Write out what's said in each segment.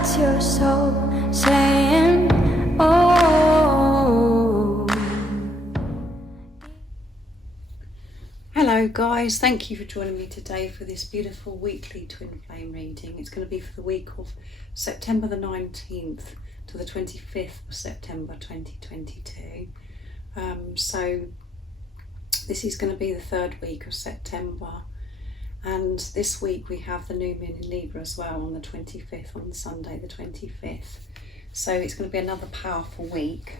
That's your soul saying, oh. Hello guys, thank you for joining me today for this beautiful weekly twin flame reading. It's going to be for the week of September the 19th to the 25th of September 2022. So this is going to be the third week of September, and this week we have the new moon in Libra as well on the 25th, on Sunday the 25th. So it's going to be another powerful week.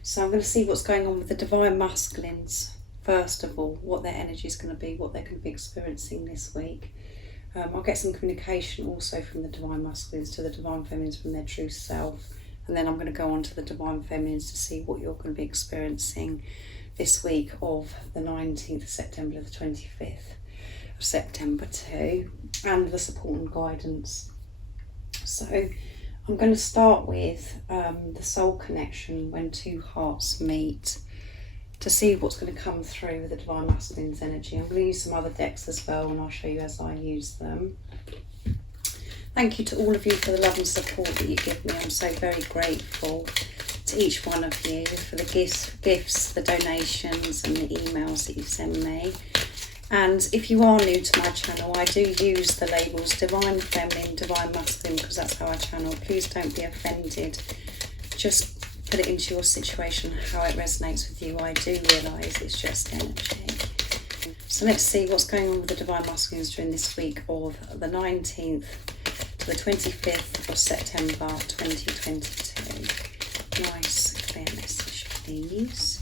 So I'm going to see what's going on with the divine masculines. First of all, what their energy is going to be, what they're going to be experiencing this week. I'll get some communication also from the divine masculines to the divine feminines from their true self, and then I'm going to go on to the divine feminines to see what you're going to be experiencing this week of the 19th of September to the 25th of September too, and the support and guidance. So I'm going to start with the soul connection when two hearts meet, to see what's going to come through with the divine masculine's energy. I'm going to use some other decks as well, and I'll show you as I use them. Thank you to all of you for the love and support that you give me. I'm so very grateful to each one of you for the gifts, the donations and the emails that you send me. And if you are new to my channel, I do use the labels divine feminine, divine masculine, because that's how I channel. Please don't be offended. Just put it into your situation, how it resonates with you. I do realise it's just energy. So let's see what's going on with the divine masculines during this week of the 19th to the 25th of September 2022. Nice clear message, please.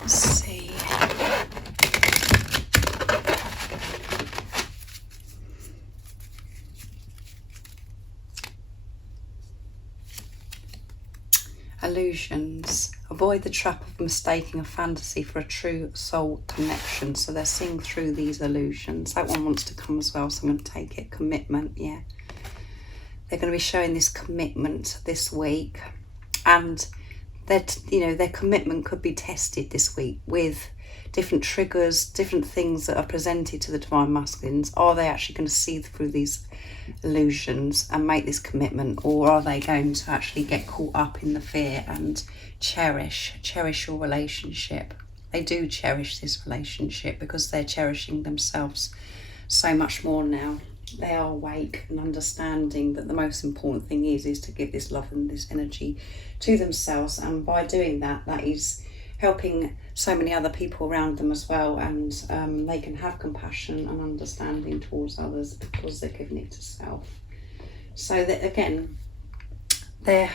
Let's see. Illusions. Avoid the trap of mistaking a fantasy for a true soul connection. So they're seeing through these illusions. That one wants to come as well, so I'm going to take it. Commitment, yeah. They're going to be showing this commitment this week, and that, you know, their commitment could be tested this week with different triggers, different things that are presented to the divine masculines. Are they actually going to see through these illusions and make this commitment, or are they going to actually get caught up in the fear and cherish your relationship? They do cherish this relationship because they're cherishing themselves so much more now. They are awake and understanding that the most important thing is to give this love and this energy to themselves, and by doing that, that is helping so many other people around them as well, and they can have compassion and understanding towards others because they're giving it to self. So that, again, they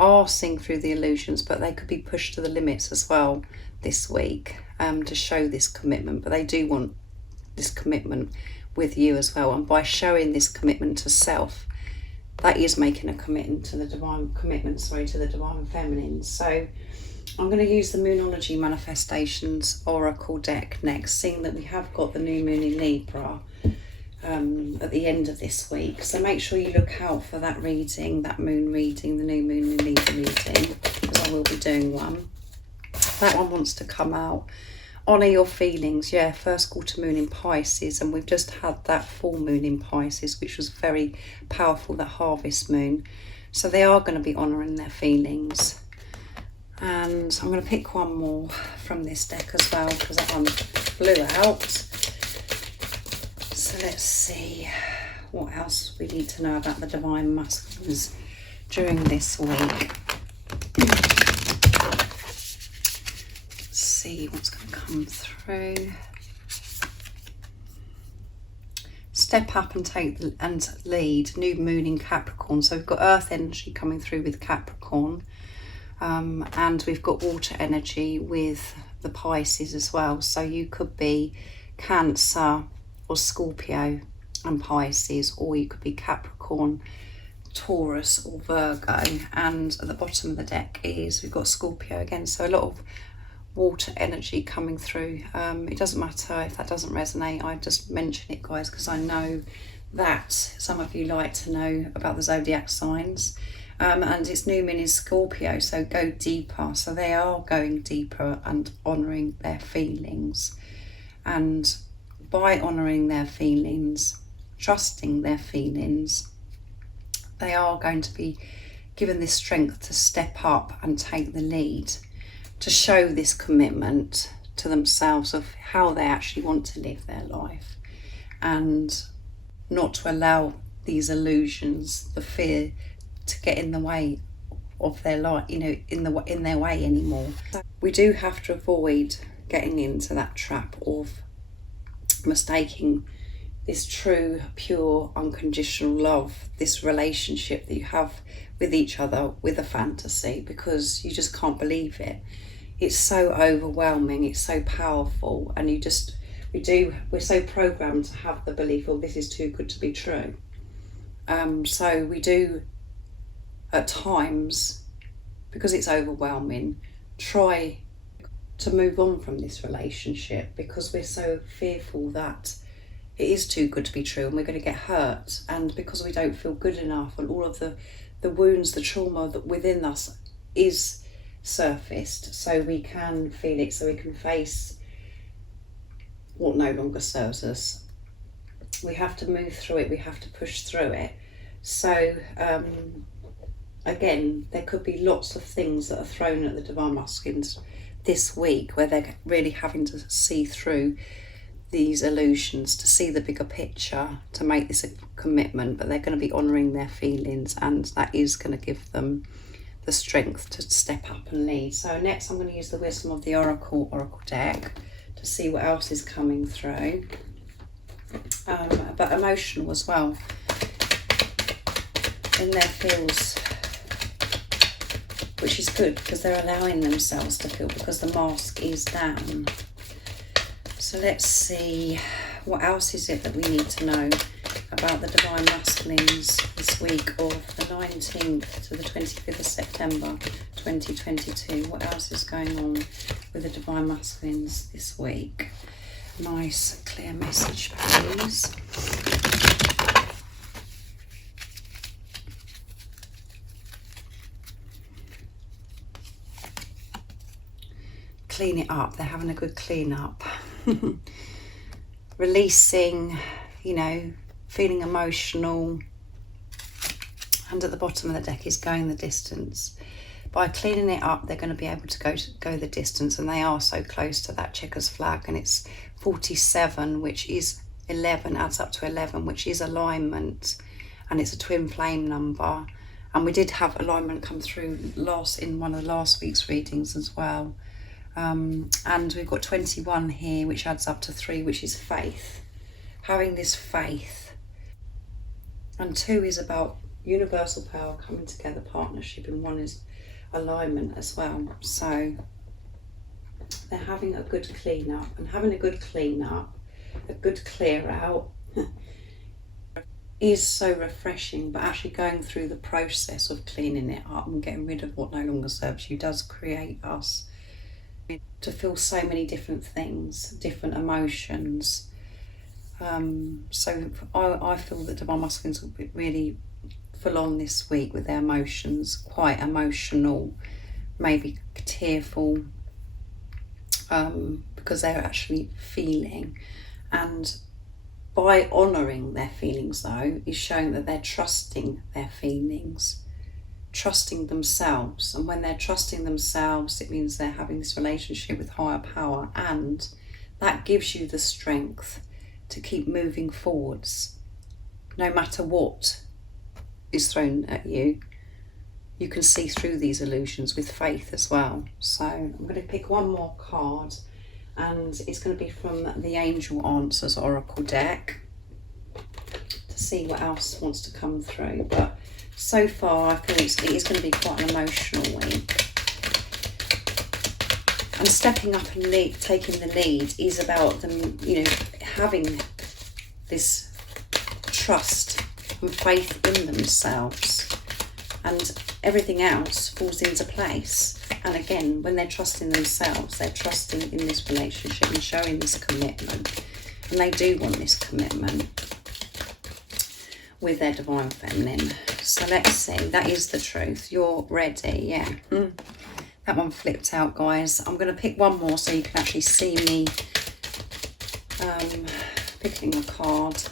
are seeing through the illusions, but they could be pushed to the limits as well this week to show this commitment. But they do want this commitment with you as well, and by showing this commitment to self, that is making a commitment to the divine feminine. So I'm going to use the Moonology Manifestations Oracle deck next, seeing that we have got the new moon in Libra at the end of this week. So make sure you look out for that reading, that moon reading, the new moon in Libra reading, because I will be doing one. That one wants to come out. Honour your feelings, yeah, first quarter moon in Pisces, and we've just had that full moon in Pisces, which was very powerful, the harvest moon. So they are going to be honouring their feelings. And I'm going to pick one more from this deck as well, because that one flew out. So let's see what else we need to know about the divine masculines during this week. Let's see what's going to come through. Step up and take and lead. New moon in Capricorn. So we've got earth energy coming through with Capricorn. And we've got water energy with the Pisces as well. So you could be Cancer or Scorpio and Pisces, or you could be Capricorn, Taurus or Virgo. And at the bottom of the deck we've got Scorpio again. So a lot of water energy coming through. It doesn't matter if that doesn't resonate. I just mention it, guys, because I know that some of you like to know about the zodiac signs. And it's new moon in Scorpio, so go deeper. So they are going deeper and honouring their feelings, and by honouring their feelings trusting their feelings, they are going to be given this strength to step up and take the lead, to show this commitment to themselves of how they actually want to live their life, and not to allow these illusions, the fear, to get in the way of their life, you know, in their way anymore. So we do have to avoid getting into that trap of mistaking this true, pure, unconditional love, this relationship that you have with each other, with a fantasy, because you just can't believe it. It's so overwhelming, it's so powerful, and we're so programmed to have the belief, oh, this is too good to be true. So we do, at times, because it's overwhelming, try to move on from this relationship, because we're so fearful that it is too good to be true and we're going to get hurt, and because we don't feel good enough, and all of the wounds, the trauma that within us is surfaced, so we can feel it, so we can face what no longer serves us. We have to move through it, we have to push through it. So again, there could be lots of things that are thrown at the Divine Masculines this week, where they're really having to see through these illusions, to see the bigger picture, to make this a commitment, but they're going to be honouring their feelings, and that is going to give them the strength to step up and lead. So next I'm going to use the Wisdom of the Oracle deck to see what else is coming through, but emotional as well, in their feels, which is good because they're allowing themselves to feel, because the mask is down. So let's see, what else is it that we need to know about the Divine Masculines this week of the 19th to the 25th of September 2022. What else is going on with the Divine Masculines this week? Nice clear message, please. Clean it up. They're having a good clean up. Releasing, you know, feeling emotional. And at the bottom of the deck is going the distance. By cleaning it up, they're going to be able to go the distance, and they are so close to that checkers flag. And it's 47, which is 11, adds up to 11, which is alignment, and it's a twin flame number. And we did have alignment come through in one of the last week's readings as well. And we've got 21 here, which adds up to 3, which is faith. Having this faith. And 2 is about universal power, coming together, partnership, and 1 is alignment as well. So they're having a good clean up, and having a good clean up, a good clear out is so refreshing. But actually going through the process of cleaning it up and getting rid of what no longer serves you does create us to feel so many different things, different emotions. So I feel that Divine Masculines will be really full on this week with their emotions, quite emotional, maybe tearful, because they're actually feeling. And by honouring their feelings, though, is showing that they're trusting their feelings, trusting themselves. And when they're trusting themselves, it means they're having this relationship with higher power, and that gives you the strength to keep moving forwards no matter what is thrown at you. You can see through these illusions with faith as well. So I'm going to pick one more card, and it's going to be from the Angel Answers Oracle deck to see what else wants to come through. But so far I feel it is going to be quite an emotional week. And stepping up and taking the lead is about them, you know, having this trust and faith in themselves, and everything else falls into place. And again, when they're trusting themselves, they're trusting in this relationship and showing this commitment, and they do want this commitment with their Divine Feminine. So let's see, that is the truth. You're ready, yeah. That one flipped out, guys. I'm going to pick one more so you can actually see me picking a card.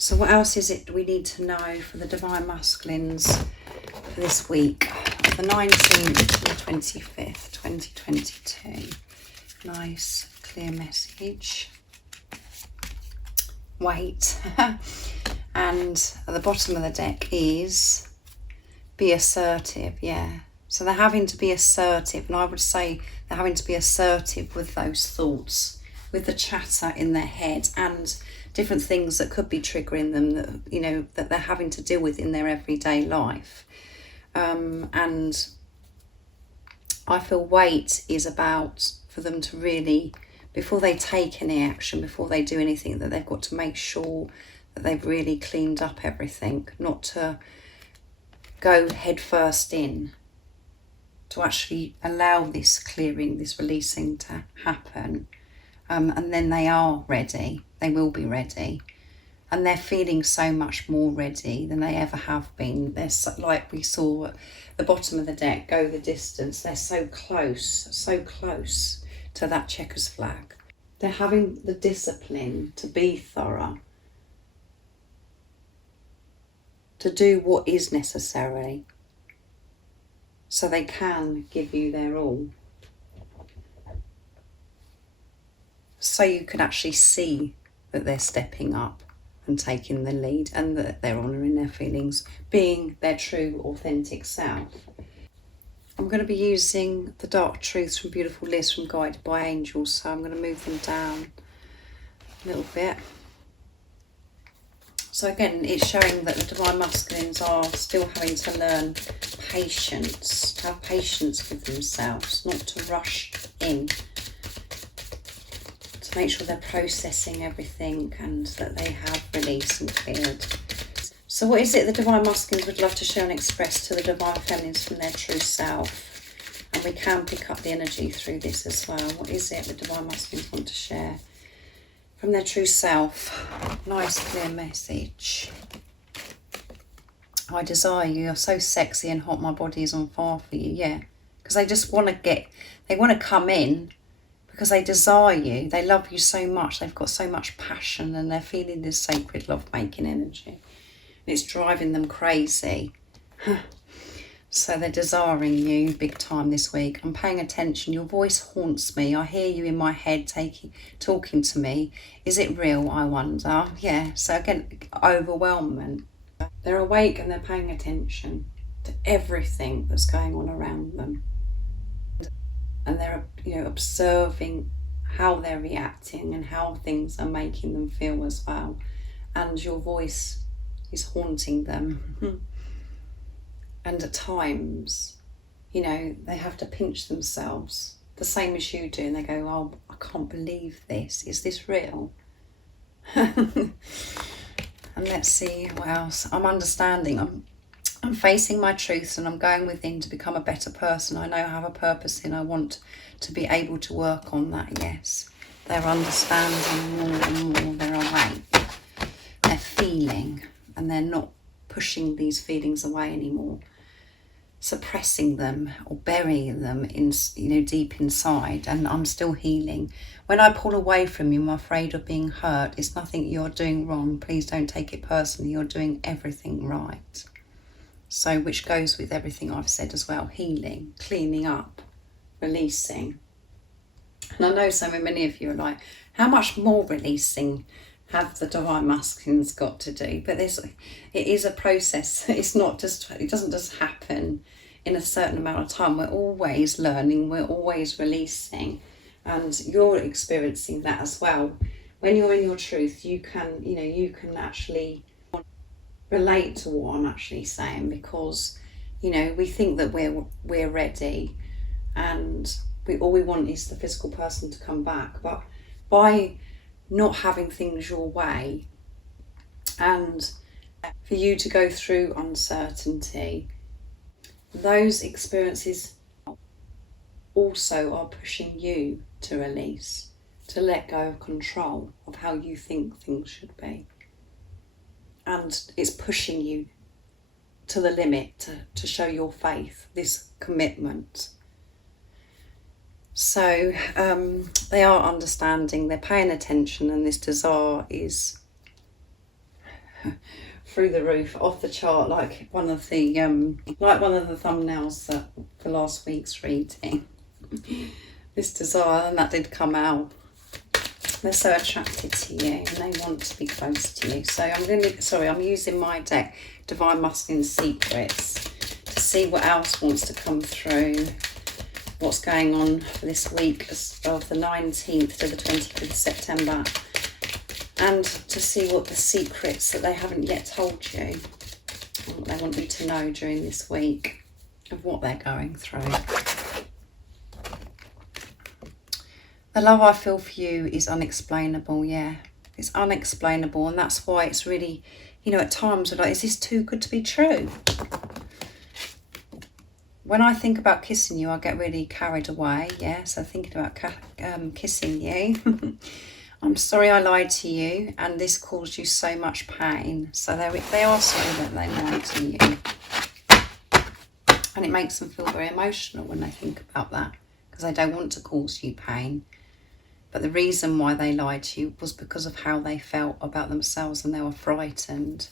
So what else is it we need to know for the Divine Masculines for this week? The 19th to the 25th, 2022. Nice, clear message. Wait. And at the bottom of the deck is be assertive, yeah. So they're having to be assertive, and I would say they're having to be assertive with those thoughts, with the chatter in their head and different things that could be triggering them that, you know, that they're having to deal with in their everyday life. And I feel weight is about for them to really, before they take any action, before they do anything, that they've got to make sure that they've really cleaned up everything, not to go head first in, to actually allow this clearing, this releasing to happen. And then they are ready, they will be ready. And they're feeling so much more ready than they ever have been. They're so, like we saw at the bottom of the deck, go the distance. They're so close to that checkers flag. They're having the discipline to be thorough, to do what is necessary, so they can give you their all. So you can actually see that they're stepping up and taking the lead, and that they're honouring their feelings, being their true, authentic self. I'm going to be using the Dark Truths from Beautiful Liz from Guided by Angels, so I'm going to move them down a little bit. So again, it's showing that the Divine Masculines are still having to learn patience, to have patience with themselves, not to rush in, to make sure they're processing everything and that they have released and cleared. So what is it the Divine Masculines would love to share and express to the Divine Feminines from their true self? And we can pick up the energy through this as well. What is it the Divine Masculines want to share from their true self? Nice clear message. I desire you. You're so sexy and hot. My body is on fire for you. Yeah, because they just want to they want to come in because they desire you. They love you so much. They've got so much passion and they're feeling this sacred love-making energy. It's driving them crazy. So they're desiring you big time this week. I'm paying attention. Your voice haunts me. I hear you in my head talking to me. Is it real, I wonder? Yeah, so again, overwhelmment. They're awake and they're paying attention to everything that's going on around them. And they're, you know, observing how they're reacting and how things are making them feel as well. And your voice is haunting them. And at times, you know, they have to pinch themselves, the same as you do, and they go, oh, I can't believe this. Is this real? And let's see what else. I'm understanding. I'm facing my truths and I'm going within to become a better person. I know I have a purpose and I want to be able to work on that, yes. They're understanding more and more. They're awake. They're feeling, and they're not pushing these feelings away anymore, suppressing them or burying them in, you know, deep inside. And I'm still healing. When I pull away from you, I'm afraid of being hurt. It's nothing you're doing wrong. Please don't take it personally. You're doing everything right. So, which goes with everything I've said as well. Healing, cleaning up, releasing. And I know so many of you are like, how much more releasing have the Divine Masculines got to do? But it is a process. It's not just, it doesn't just happen in a certain amount of time. We're always learning, we're always releasing, and you're experiencing that as well. When you're in your truth, you can, you know, you can actually relate to what I'm actually saying, because, you know, we think that we're ready and all we want is the physical person to come back. But by not having things your way, and for you to go through uncertainty, those experiences also are pushing you to release, to let go of control of how you think things should be. And it's pushing you to the limit to show your faith, this commitment. So they are understanding, they're paying attention, and this desire is through the roof, off the chart, like one of the thumbnails that for last week's reading. This desire, and that did come out. They're so attracted to you and they want to be close to you. So I'm using my deck, Divine Masculine Secrets, to see what else wants to come through, what's going on for this week of the 19th to the 25th of September, and to see what the secrets that they haven't yet told you, and what they want you to know during this week of what they're going through. The love I feel for you is unexplainable, yeah. It's unexplainable, and that's why it's really, you know, at times we're like, is this too good to be true? When I think about kissing you, I get really carried away, yeah. So thinking about kissing you. I'm sorry I lied to you, and this caused you so much pain. So they are sorry that they lied to you. And it makes them feel very emotional when they think about that, because they don't want to cause you pain. But the reason why they lied to you was because of how they felt about themselves, and they were frightened.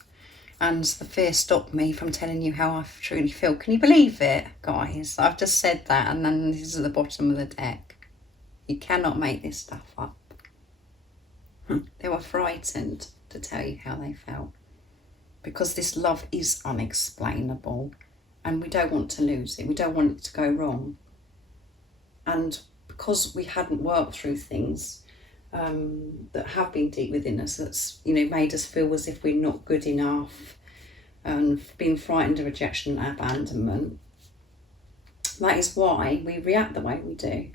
And the fear stopped me from telling you how I truly feel. Can you believe it, guys? I've just said that, and then this is at the bottom of the deck. You cannot make this stuff up. They were frightened to tell you how they felt, because this love is unexplainable, and we don't want to lose it. We don't want it to go wrong. And because we hadn't worked through things that have been deep within us, that's, you know, made us feel as if we're not good enough, and being frightened of rejection and abandonment, that is why we react the way we do.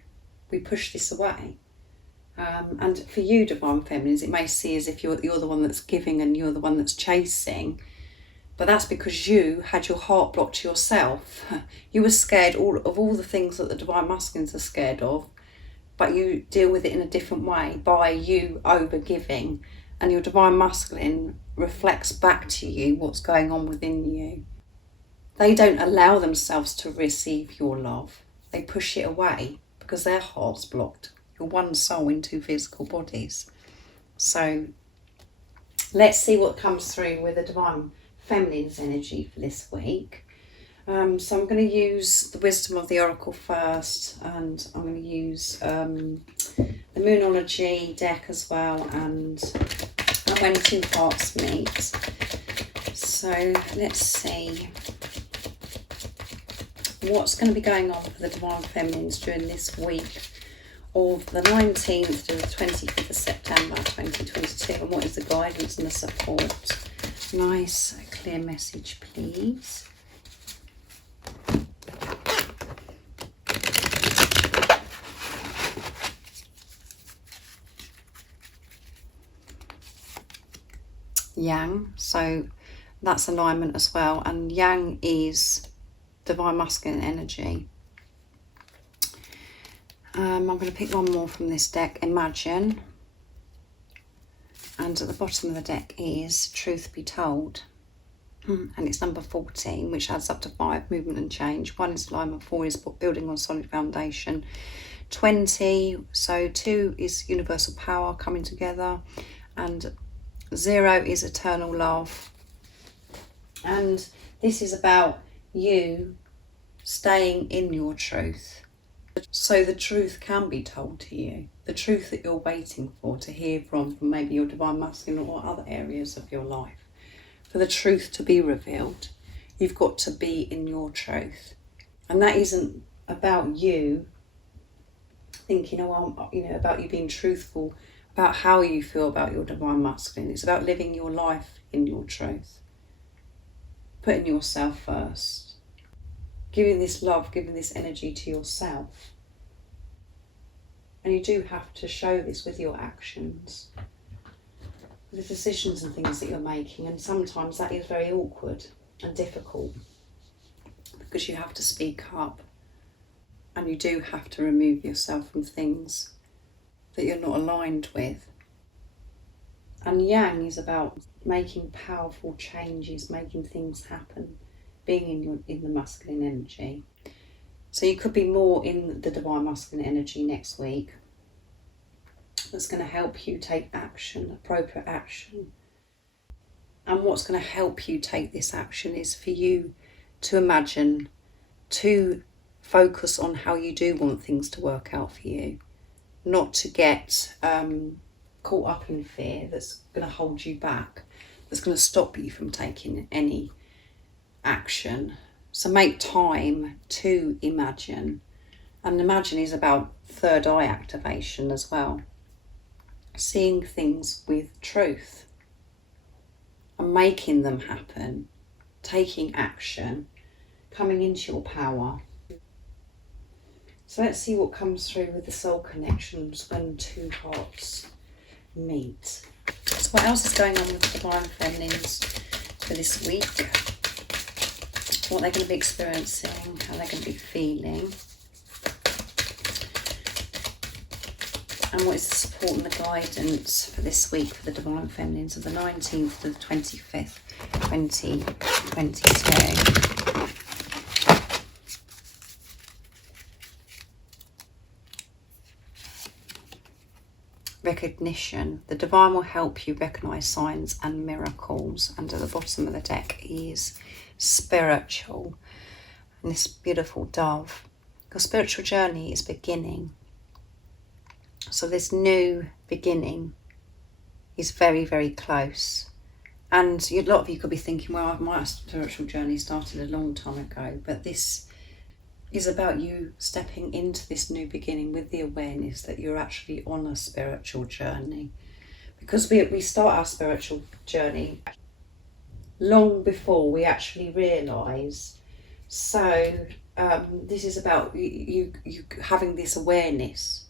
We push this away. And for you, Divine Feminines, it may seem as if you're the one that's giving and you're the one that's chasing, but that's because you had your heart blocked to yourself. You were scared of all the things that the Divine Masculines are scared of, but you deal with it in a different way by you over-giving, and your Divine Masculine reflects back to you what's going on within you. They don't allow themselves to receive your love. They push it away because their heart's blocked. You're one soul in two physical bodies. So let's see what comes through with the Divine Feminine's energy for this week. So I'm going to use the Wisdom of the Oracle first, and I'm going to use the Moonology deck as well, and When Two Hearts Meet. So let's see what's going to be going on for the Divine Feminines during this week of the 19th to the 25th of September 2022, and what is the guidance and the support. Nice clear message, please. Yang, so that's alignment as well, and Yang is Divine Masculine energy. I'm going to pick one more from this deck, Imagine, and at the bottom of the deck is Truth Be Told, and it's number 14, which adds up to 5, movement and change. 1 is alignment, 4 is building on solid foundation, 20, so 2 is universal power coming together, and 0 is eternal love. And this is about you staying in your truth, so the truth can be told to you, the truth that you're waiting for to hear from maybe your Divine Masculine or other areas of your life. For the truth to be revealed, you've got to be in your truth, and that isn't about you thinking, about you being truthful about how you feel about your Divine Masculine. It's about living your life in your truth, putting yourself first, giving this love, giving this energy to yourself. And you do have to show this with your actions, the decisions and things that you're making, and sometimes that is very awkward and difficult because you have to speak up, and you do have to remove yourself from things that you're not aligned with. And Yang is about making powerful changes, making things happen, being in the masculine energy. So you could be more in the Divine Masculine energy next week. That's going to help you take action, appropriate action, And what's going to help you take this action is for you to imagine, to focus on how you do want things to work out for you, not to get caught up in fear that's going to hold you back, that's going to stop you from taking any action. So make time to imagine. And imagine is about third eye activation as well. Seeing things with truth and making them happen, taking action, coming into your power. So let's see what comes through with the soul connections when two hearts meet. So what else is going on with the Divine Feminines for this week? What they're going to be experiencing, how they're going to be feeling. And what is the support and the guidance for this week for the Divine Feminines of the 19th to the 25th, 2022. Recognition. The Divine will help you recognise signs and miracles. And at the bottom of the deck is spiritual. And this beautiful dove. Your spiritual journey is beginning. So this new beginning is very, very close. And a lot of you could be thinking, well, my spiritual journey started a long time ago. But this is about you stepping into this new beginning with the awareness that you're actually on a spiritual journey. Because we start our spiritual journey long before we actually realise. So this is about you having this awareness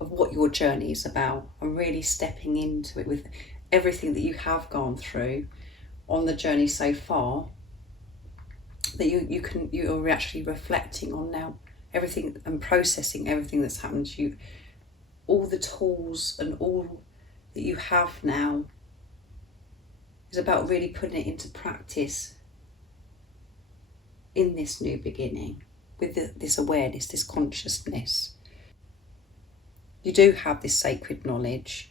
of what your journey is about and really stepping into it with everything that you have gone through on the journey so far, that you're actually reflecting on now everything and processing everything that's happened to you, all the tools and all that you have now is about really putting it into practice in this new beginning with this awareness, this consciousness. You do have this sacred knowledge,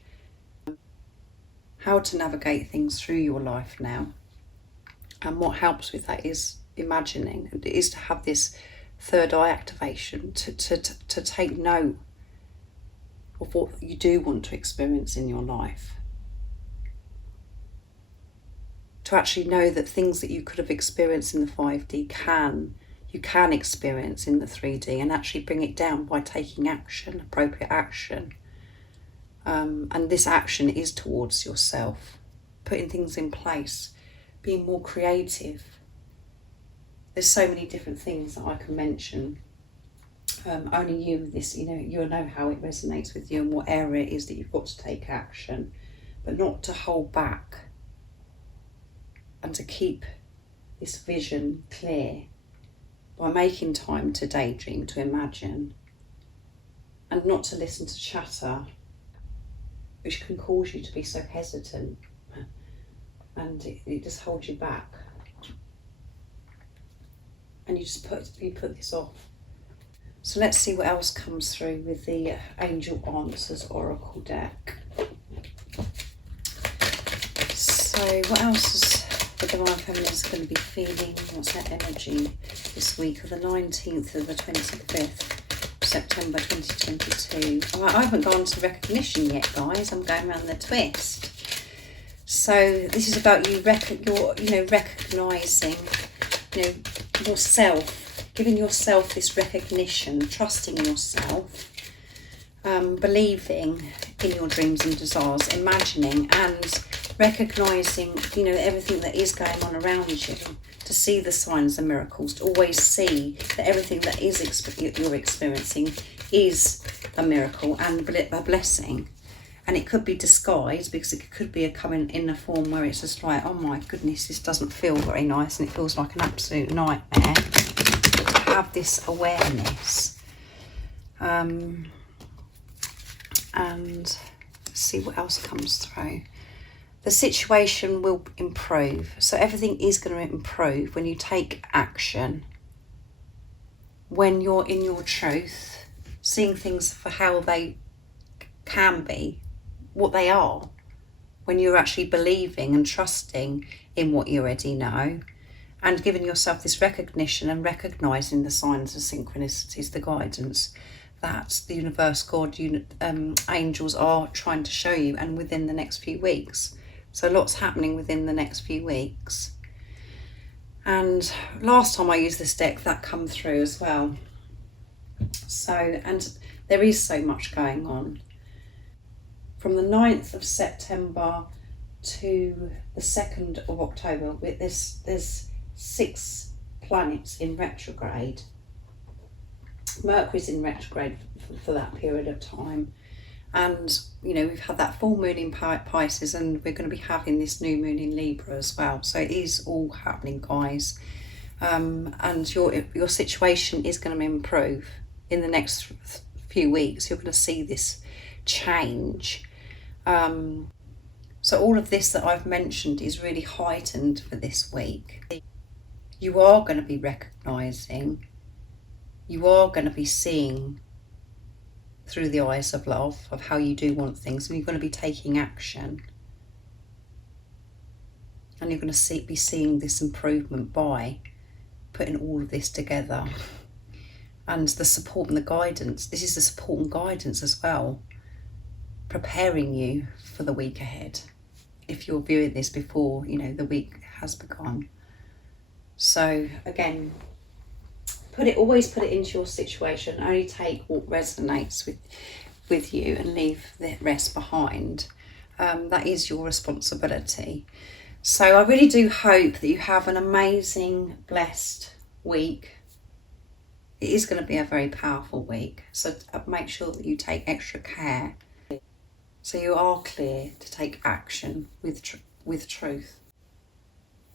how to navigate things through your life now. And what helps with that is imagining, and it is to have this third eye activation, to take note of what you do want to experience in your life. To actually know that things that you could have experienced in the 5D you can experience in the 3D, and actually bring it down by taking action, appropriate action. And this action is towards yourself, putting things in place, being more creative. There's so many different things that I can mention. Only you'll know how it resonates with you and what area it is that you've got to take action, but not to hold back, and to keep this vision clear by making time to daydream, to imagine, and not to listen to chatter, which can cause you to be so hesitant, and it just holds you back. And you put this off. So let's see what else comes through with the Angel Answers Oracle deck. So what else is the Divine Feminines going to be feeling? What's their energy this week of the 19th to the 25th of September 2022? Oh, I haven't gone to recognition yet, guys. I'm going around the twist. So this is about you recognising, yourself, giving yourself this recognition, trusting yourself, believing in your dreams and desires, imagining and recognising, everything that is going on around you, to see the signs and miracles, to always see that everything that you're experiencing is a miracle and a blessing. And it could be disguised, because it could be coming in a form where it's just like, oh my goodness, this doesn't feel very nice and it feels like an absolute nightmare. But to have this awareness, and see what else comes through. The situation will improve. So everything is going to improve when you take action. When you're in your truth, seeing things for how they can be, what they are, when you're actually believing and trusting in what you already know, and giving yourself this recognition and recognising the signs, the synchronicities, the guidance that the universe, God, angels are trying to show you, and within the next few weeks. So lots happening within the next few weeks. And last time I used this deck, that come through as well. So, and there is so much going on. From the 9th of September to the 2nd of October, there's 6 planets in retrograde. Mercury's in retrograde for that period of time. And, you know, we've had that full moon in Pisces, and we're going to be having this new moon in Libra as well. So it is all happening, guys. And your situation is going to improve in the next few weeks. You're going to see this change. So all of this that I've mentioned is really heightened for this week. You are going to be recognising, you are going to be seeing through the eyes of love of how you do want things, and you're going to be taking action. And you're going to be seeing this improvement by putting all of this together. And the support and the guidance, this is the support and guidance as well, preparing you for the week ahead. If you're viewing this before, you know, the week has begun. So again, always put it into your situation. Only take what resonates with you and leave the rest behind. That is your responsibility. So I really do hope that you have an amazing, blessed week. It is going to be a very powerful week. So make sure that you take extra care, so you are clear to take action with truth,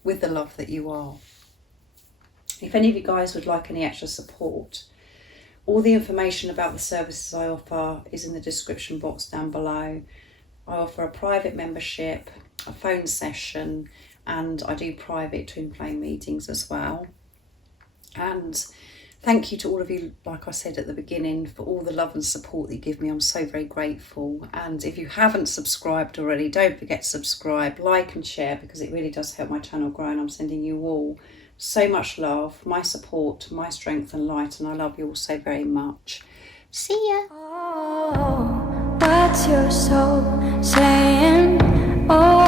with the love that you are. If any of you guys would like any extra support, all the information about the services I offer is in the description box down below. I offer a private membership, a phone session, and I do private twin flame meetings as well. And thank you to all of you, like I said at the beginning, for all the love and support that you give me. I'm so very grateful. And if you haven't subscribed already, don't forget to subscribe, like and share, because it really does help my channel grow, and I'm sending you all so much love, my support, my strength and light, and I love you all so very much. See ya. Oh, what's your soul saying? Oh.